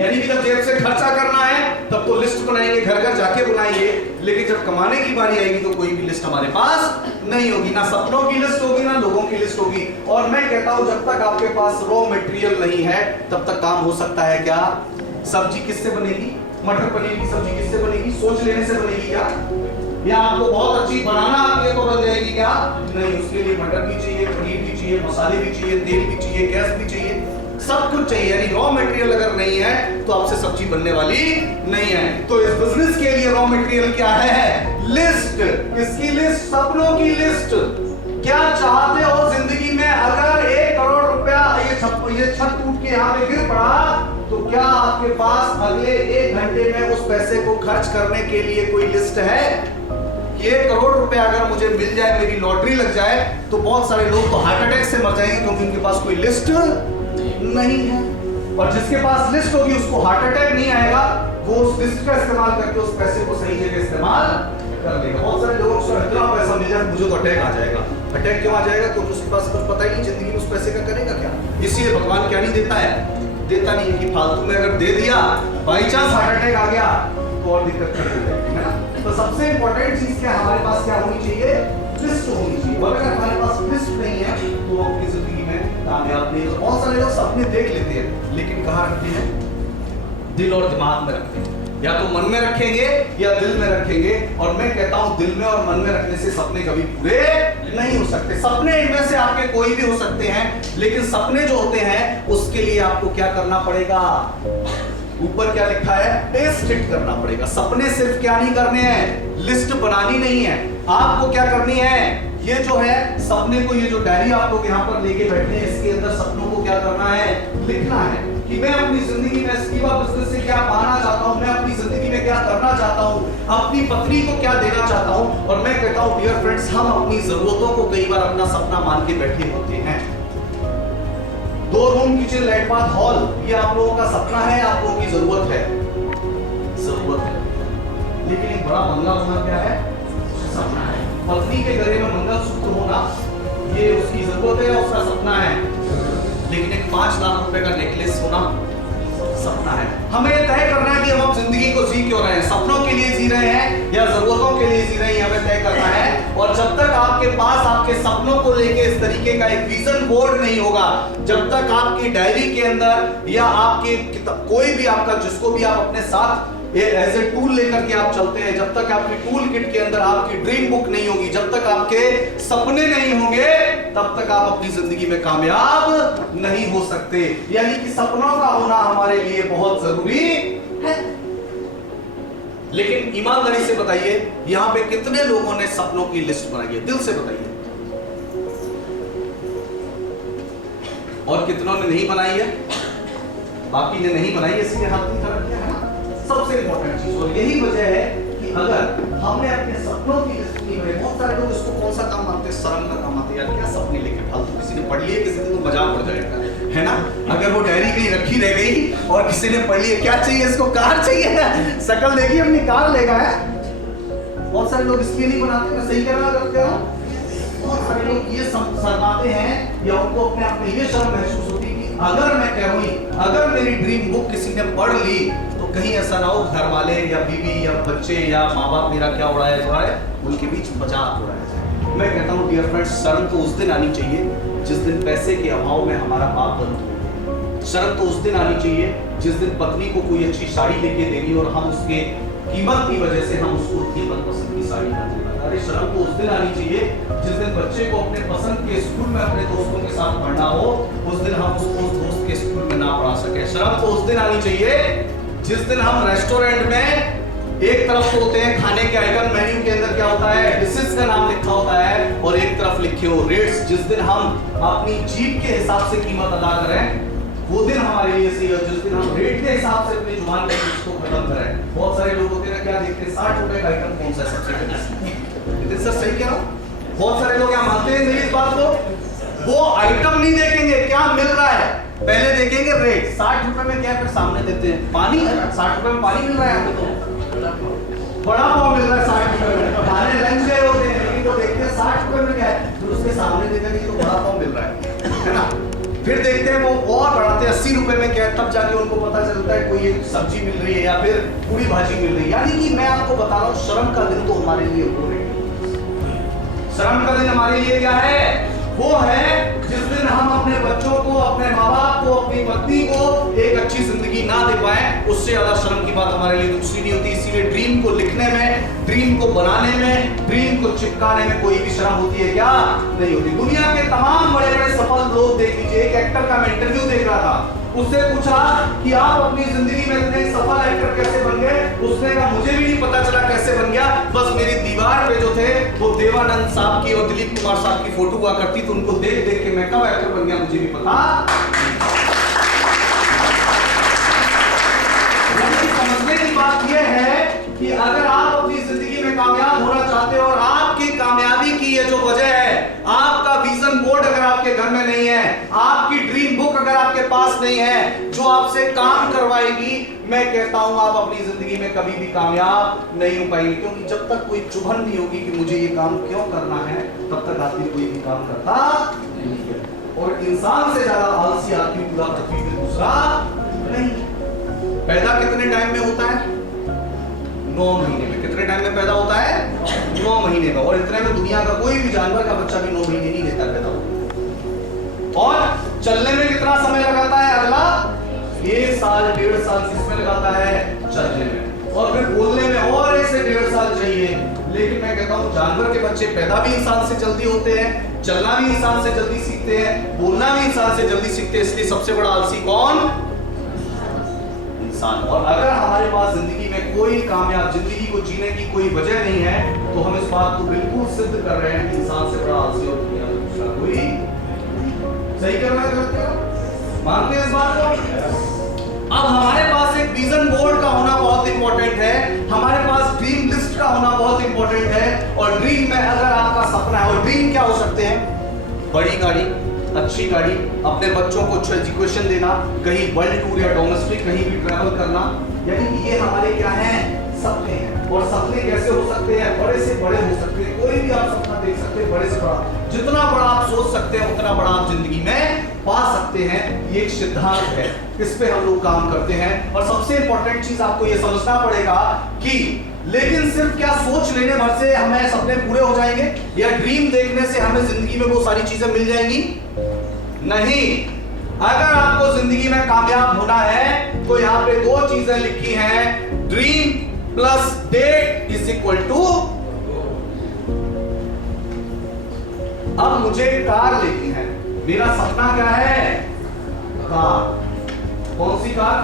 यानी कि जब जेब से खर्चा करना है तब तो लिस्ट बनाएंगे, घर घर जाके बुलाएंगे, लेकिन जब कमाने की बारी आएगी तो कोई भी लिस्ट हमारे पास नहीं होगी, ना सपनों की लिस्ट होगी ना लोगों की लिस्ट होगी। और मैं कहता हूं जब तक आपके पास रॉ मटेरियल नहीं है तब तक काम हो सकता है क्या? सब्जी किससे बनेगी? मटर पनीर की सब्जी किससे बनेगी? सोच लेने से बनेगी क्या? या आपको बहुत अच्छी बनाना आपके को बन जाएगी क्या? नहीं, उसके लिए मटर भी चाहिए, पनीर भी चाहिए, मसाले भी चाहिए, तेल भी चाहिए, गैस भी चाहिए, सब कुछ चाहिए। यानी रॉ मटेरियल अगर नहीं है तो आपसे सब्जी बनने वाली नहीं है। तो इस बिजनेस के लिए रॉ मटेरियल क्या है? लिस्ट। किसकी लिस्ट? सपनों की लिस्ट। क्या चाहते हो जिंदगी में? अगर 1 करोड़ रुपया ये छत टूट के यहाँ पे गिर पड़ा तो क्या आपके पास अगले 1 घंटे में उस पैसे को खर्च करने के लिए कोई लिस्ट है? 1 करोड़ रुपया अगर मुझे मिल जाए, मेरी लॉटरी लग जाए, तो बहुत सारे लोग तो हार्ट अटैक से मर जाएंगे क्योंकि उनके पास कोई लिस्ट नहीं है। और जिसके पास लिस्ट होगी उसको हार्ट अटैक नहीं आएगा, वो उस लिस्ट का इस्तेमाल करके उस पैसे को सही जगह इस्तेमाल कर लेगा। बहुत सारे लोगों को इतना पैसा मिल जाए मुझे तो अटैक आ जाएगा। अटैक क्यों आ जाएगा? क्योंकि उसके पास कुछ पता ही नहीं जिंदगी में उस पैसे का करेगा क्या। इसीलिए भगवान क्या नहीं देता है? देता नहीं है कि फालतू में अगर दे दिया, बाई चांस हार्ट अटैक आ गया तो और दिक्कत कर देगी, है ना। तो सबसे इंपॉर्टेंट चीज क्या हमारे पास क्या होनी चाहिए? लिस्ट होनी चाहिए। और अगर हमारे पास लिस्ट नहीं है तो अपनी जिंदगी में कामयाब नहीं हो। बहुत सारे लोग सपने देख लेते हैं लेकिन कहाँ रखते हैं? दिल और दिमाग में रखते हैं। या तो मन में रखेंगे या दिल में रखेंगे। और मैं कहता हूं दिल में और मन में रखने से सपने कभी पूरे नहीं हो सकते। सपने इनमें से आपके कोई भी हो सकते हैं, लेकिन सपने जो होते हैं उसके लिए आपको क्या करना पड़ेगा? ऊपर क्या लिखा है? टेस्ट इट करना पड़ेगा। सपने सिर्फ क्या नहीं करने हैं? लिस्ट बनानी नहीं है। आपको क्या करनी है? ये जो है सपने को, ये जो डायरी आप लोग यहाँ पर लेके बैठे हैं, इसके अंदर सपनों को क्या करना है? लिखना है कि मैं अपनी जिंदगी में स्कीमा बिजनेस से क्या पाना चाहता हूँ, मैं अपनी जिंदगी में क्या करना चाहता हूँ, अपनी पत्नी को क्या देना चाहता हूँ। और मैं कहता हूँ डियर फ्रेंड्स, हम अपनी जरूरतों को कई बार अपना सपना मान के बैठे होते हैं। 2 room, kitchen, light bath, hall, ये आप लोगों का सपना है, आप लोगों की जरूरत है, जरूरत है। लेकिन एक बड़ा बंगला होना क्या है? सपना है। पत्नी के गले में मंगलसूत्र होना ये उसकी जरूरत है, उसका सपना है। लेकिन एक 5 लाख रुपए का नेकलेस होना सपना है। हमें तय करना है कि हम जिंदगी को जी क्यों रहे हैं, सपनों के लिए जी रहे हैं या जरूरतों के लिए जी रहे हैं, हमें तय करना है। और जब तक आपके पास आपके सपनों को लेके इस तरीके का एक विजन बोर्ड नहीं होगा, जब तक आपकी डायरी के अंदर या आपके कोई भी आपका, जिसको भी आप अपने साथ एज ए टूल लेकर के आप चलते हैं, जब तक आपकी टूल किट के अंदर आपकी ड्रीम बुक नहीं होगी, जब तक आपके सपने नहीं होंगे, तब तक आप अपनी जिंदगी में कामयाब नहीं हो सकते। यानी कि सपनों का होना हमारे लिए बहुत जरूरी है। लेकिन ईमानदारी से बताइए, यहां पे कितने लोगों ने सपनों की लिस्ट बनाई है? दिल से बताइए। और कितनों ने नहीं बनाई है? बाकी ने नहीं बनाई, इसलिए हाथ नहीं खड़ा किया है। सबसे इंपॉर्टेंट चीज, और यही वजह है कि अगर हमने अपने सपनों की लिस्ट नहीं बनाई, बहुत सारे लोग इसको कौन सा काम मानते हैं? शर्म का काम मानते हैं। यार क्या सपने लेके फालतू, किसी ने पढ़ लिए, किसी ने तो मजाक उड़ जाएगा, है ना। अगर वो डायरी कहीं रखी रह गई और किसी ने पढ़ लिया, क्या चाहिए इसको? कार चाहिए, शकल देखी अपनी कार लेगा है। बहुत सारे लोग इसलिए नहीं बनाते। मैं सही कहना करते हो? बहुत सारे लोग ये शर्माते हैं या उनको अपने आप में ये शर्म महसूस होती है कि अगर मैं कहूँ, अगर मेरी ड्रीम बुक किसी ने पढ़ ली तो कहीं ऐसा ना हो घर वाले या बीवी या बच्चे या माँ बाप मेरा क्या उड़ाया जाए, उनके बीच मजाक उड़ाया जाए। मैं कहता हूँ डियर फ्रेंड्स, शर्म तो उस दिन आनी चाहिए जिस दिन पैसे के अभाव में हमारा बाप बंद हो। शर्म तो उस दिन आनी चाहिए जिस दिन पत्नी को कोई अच्छी साड़ी लेके देनी और हम उसके कीमत की वजह से हम उसको अपनी मनपसंद की साड़ी ना देना। अरे शर्म तो उस दिन आनी चाहिए जिस दिन बच्चे को अपने पसंद के स्कूल में अपने दोस्तों के साथ पढ़ना हो, उस दिन हम उसको उस दोस्त के स्कूल में ना पढ़ा सके। शर्म तो उस दिन आनी चाहिए जिस दिन हम रेस्टोरेंट में एक तरफ तो होते हैं खाने के आइटम, मेन्यू के अंदर क्या होता है? डिशेस का नाम लिखा होता है, और एक तरफ लिखे हो रेट्स। जिस दिन हम अपनी जीभ के हिसाब से कीमत अदा करें, वो दिन हमारे लिए सही है। जिस दिन हम रेट के हिसाब से अपनी जुबान के को खत्म करें। बहुत सारे लोग होते हैं क्या देखते हैं? 60 रुपए का आइटम कौन सा है सबसे पहले? सर सही कह रहा हूं? बहुत सारे लोग यहाँ मानते हैं इस बात को। वो आइटम नहीं देखेंगे क्या मिल रहा है, पहले देखेंगे रेट। 60 रुपए में क्या, फिर सामने देते हैं पानी। 60 रुपए में पानी मिल रहा है आपको, तो बड़ा पाव मिल रहा है 60 रुपए में। खाने लंच गए होते हैं लेकिन तो देखते हैं 60 रुपए में क्या है, फिर उसके सामने देखेंगे तो बड़ा पाव मिल रहा है ना। फिर देखते हैं वो और बढ़ाते हैं 80 रुपए में क्या है, तब जाके उनको पता चलता है कोई एक सब्जी मिल रही है या फिर पूरी भाजी मिल रही है। यानी कि मैं आपको बता रहा हूँ शर्म का दिन तो हमारे लिए हो रही है। शर्म का दिन हमारे लिए क्या है? वो है जिस दिन हम अपने बच्चों को, अपने माँ बाप को, अपनी पत्नी को एक अच्छी जिंदगी ना दे पाए। उससे ज्यादा शर्म की बात हमारे लिए दूसरी नहीं होती। इसीलिए ड्रीम को लिखने में, ड्रीम को बनाने में, ड्रीम को चिपकाने में कोई भी शर्म होती है क्या? नहीं होती। दुनिया के तमाम बड़े बड़े सफल लोग देख लीजिए। एक एक्टर का मैं इंटरव्यू देख रहा था, उससे पूछा कि आप अपनी जिंदगी में इतने सफल एक्टर कैसे बन गए? उसने कहा मुझे भी नहीं पता चला कैसे बन गया, बस मेरी दीवार पे जो थे वो देवानंद साहब की और दिलीप कुमार साहब की फोटो हुआ करती, तो उनको देख देख के मैं कब एक्टर बन गया मुझे भी पता। समझने की बात यह है कि अगर आप अपनी जिंदगी में कामयाब होना चाहते हो और आपकी कामयाबी की ये जो वजह है, आपका विजन बोर्ड अगर आपके घर में नहीं है, आपकी ड्रीम बुक अगर आपके पास नहीं है जो आपसे काम करवाएगी, मैं कहता हूं आप अपनी जिंदगी में कभी भी कामयाब नहीं हो पाएंगे। क्योंकि जब तक कोई चुभन नहीं होगी कि मुझे ये काम क्यों करना है, तब तक आदमी कोई भी काम करता नहीं है। और इंसान से ज्यादा आलसी आदमी पूरा पृथ्वी पे दूसरा नहीं। पैदा कितने टाइम में होता है? 9 महीने में। कितने टाइम में पैदा होता है? 9 महीने का। और इतने में दुनिया का कोई भी जानवर का बच्चा भी 9 महीने नहीं लेता पैदा होता। और चलने में कितना समय लगाता है? अगला 1 साल 1.5 साल इसमें लगाता है चलने में, और फिर बोलने में और 1 से 1.5 साल चाहिए। लेकिन मैं कहता हूँ जानवर के बच्चे पैदा भी इंसान से जल्दी होते हैं, चलना भी इंसान से जल्दी सीखते हैं, बोलना भी इंसान से जल्दी सीखते हैं। इसलिए सबसे बड़ा आलसी कौन? इंसान। और अगर हमारे पास जिंदगी में कोई कामयाब जिंदगी को जीने की कोई वजह नहीं है, तो हम इस बात को बिल्कुल सिद्ध कर रहे हैं कि इंसान से बड़ा आलसी और दुनिया में दूसरा कोई। सही कर रहा है, गलत कर रहा है? मानते हैं इस बात को? अब हमारे पास एक विजन बोर्ड का होना बहुत इंपॉर्टेंट है, हमारे पास ड्रीम लिस्ट का होना बहुत इंपॉर्टेंट है। और ड्रीम में अगर आपका सपना है, और ड्रीम क्या हो सकते हैं? बड़ी गाड़ी, अच्छी गाड़ी, अपने बच्चों को अच्छी एजुकेशन देना, कहीं वर्ल्ड टूर या डोमेस्टिक कहीं भी ट्रैवल करना, यानी कि ये हमारे क्या हैं? सपने हैं। और सपने कैसे हो सकते हैं? बड़े से बड़े हो सकते हैं। कोई भी आप सपना देख सकते हैं, बड़े से बड़ा। जितना बड़ा आप सोच सकते हैं उतना बड़ा आप जिंदगी में पा सकते हैं। ये एक सिद्धांत है, इस पे हम लोग काम करते हैं। और सबसे इंपॉर्टेंट चीज आपको ये समझना पड़ेगा कि लेकिन सिर्फ क्या सोच लेने भर से हमें सपने पूरे हो जाएंगे, या ड्रीम देखने से हमें जिंदगी में वो सारी चीजें मिल जाएंगी? नहीं। अगर आपको जिंदगी में कामयाब होना है तो यहाँ पे 2 चीजें लिखी हैं, dream plus date is equal to. अब मुझे कार लेनी है, मेरा सपना क्या है? कार। कौन सी कार?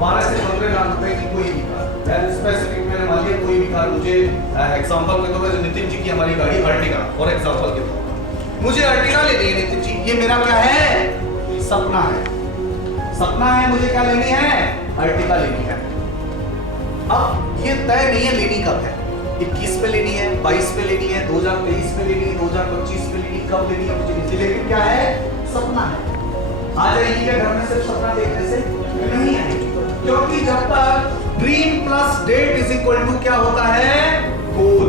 12 से 15 लाख रुपए की कोई भी कार। स्पेसिफिक मैंने मान लिया कोई भी कार। मुझे एग्जांपल के तौर पर नितिन जी की हमारी गाड़ी अर्टिगा, और एग्जांपल के तौर पर मुझे अर्टिगा लेनी है नितिन जी, ये मेरा क्या है? सपना है। सपना है, मुझे क्या लेनी है? अर्टिगा लेनी है। अब ये तय नहीं है लेनी कब है, 21 में लेनी है, 22 में लेनी है, 2023 में लेनी है, 2025 में लेनी, कब लेनी है मुझे नहीं। लेकिन क्या है? सपना है। आ जाएगी क्या घर में सिर्फ सपना देखने से? नहीं आएगी। क्योंकि जब तक dream plus date is equal to क्या होता है? गोल।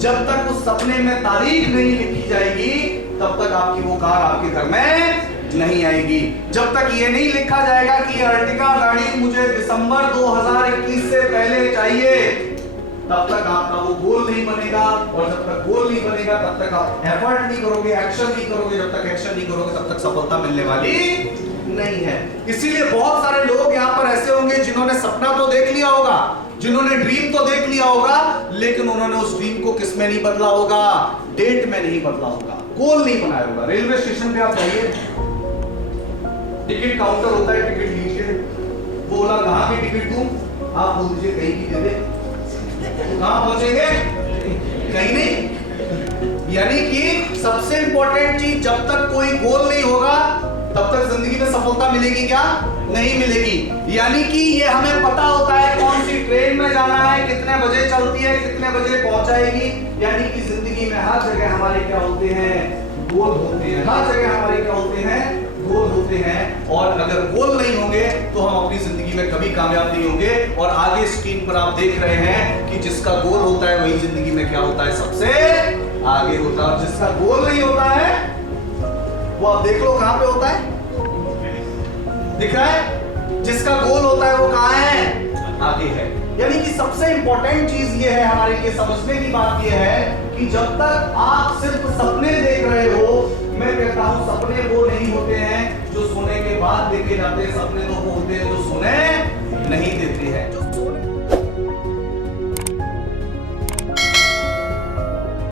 जब तक उस सपने में तारीख नहीं लिखी जाएगी, तब तक आपकी वो कार आपके घर में नहीं आएगी। जब तक ये नहीं लिखा जाएगा कि ये अर्टिगा गाड़ी मुझे दिसंबर 2021 से पहले चाहिए, तब तक आपका वो गोल नहीं बनेगा। और जब तक गोल नहीं बनेगा तब तक आप एफर्ट नहीं करोगे, एक्शन नहीं करोगे। जब तक एक्शन नहीं करोगे तब तक सफलता मिलने वाली नहीं है। इसीलिए बहुत सारे लोग यहाँ पर ऐसे होंगे जिन्होंने सपना तो देख लिया होगा, जिन्होंने ड्रीम तो देख लिया होगा, लेकिन उन्होंने उस ड्रीम को किस में नहीं बदला होगा? डेट में नहीं बदला होगा, गोल नहीं बनाया होगा। रेलवे स्टेशन पे आप जाइए, टिकट काउंटर होता है, टिकट लीजिए, बोला कहां की टिकट दूं? आप बोल दीजिए कहीं की दे दे। कहां पहुंचेंगे? कहीं नहीं। यानी कि सबसे इंपॉर्टेंट चीज, जब तक कोई गोल नहीं होगा तब तक जिंदगी में सफलता मिलेगी क्या? नहीं मिलेगी। यानी कि ये हमें पता होता है कौन सी ट्रेन में जाना है, कितने बजे चलती है, कितने बजे पहुंचाएगी। यानी कि जिंदगी में हर जगह हमारे क्या होते हैं? गोल होते हैं। हर जगह हमारे क्या होते हैं? गोल होते हैं। और अगर गोल नहीं होंगे तो हम अपनी जिंदगी में कभी कामयाब नहीं होंगे। और आगे स्क्रीन पर आप देख रहे हैं कि जिसका गोल होता है वही जिंदगी में क्या होता है? सबसे आगे होता है। और जिसका गोल नहीं होता है वो आप देख लो कहां पे होता है? दिख रहा है? जिसका गोल होता है वो कहां है? आगे है। यानी कि सबसे इंपॉर्टेंट चीज ये है, हमारे लिए समझने की बात ये है कि जब तक आप सिर्फ सपने देख रहे हो, मैं कहता हूं सपने वो नहीं होते हैं जो सोने के बाद देखे जाते हैं, सपने तो वो होते हैं जो सोने नहीं देते हैं। जो सोने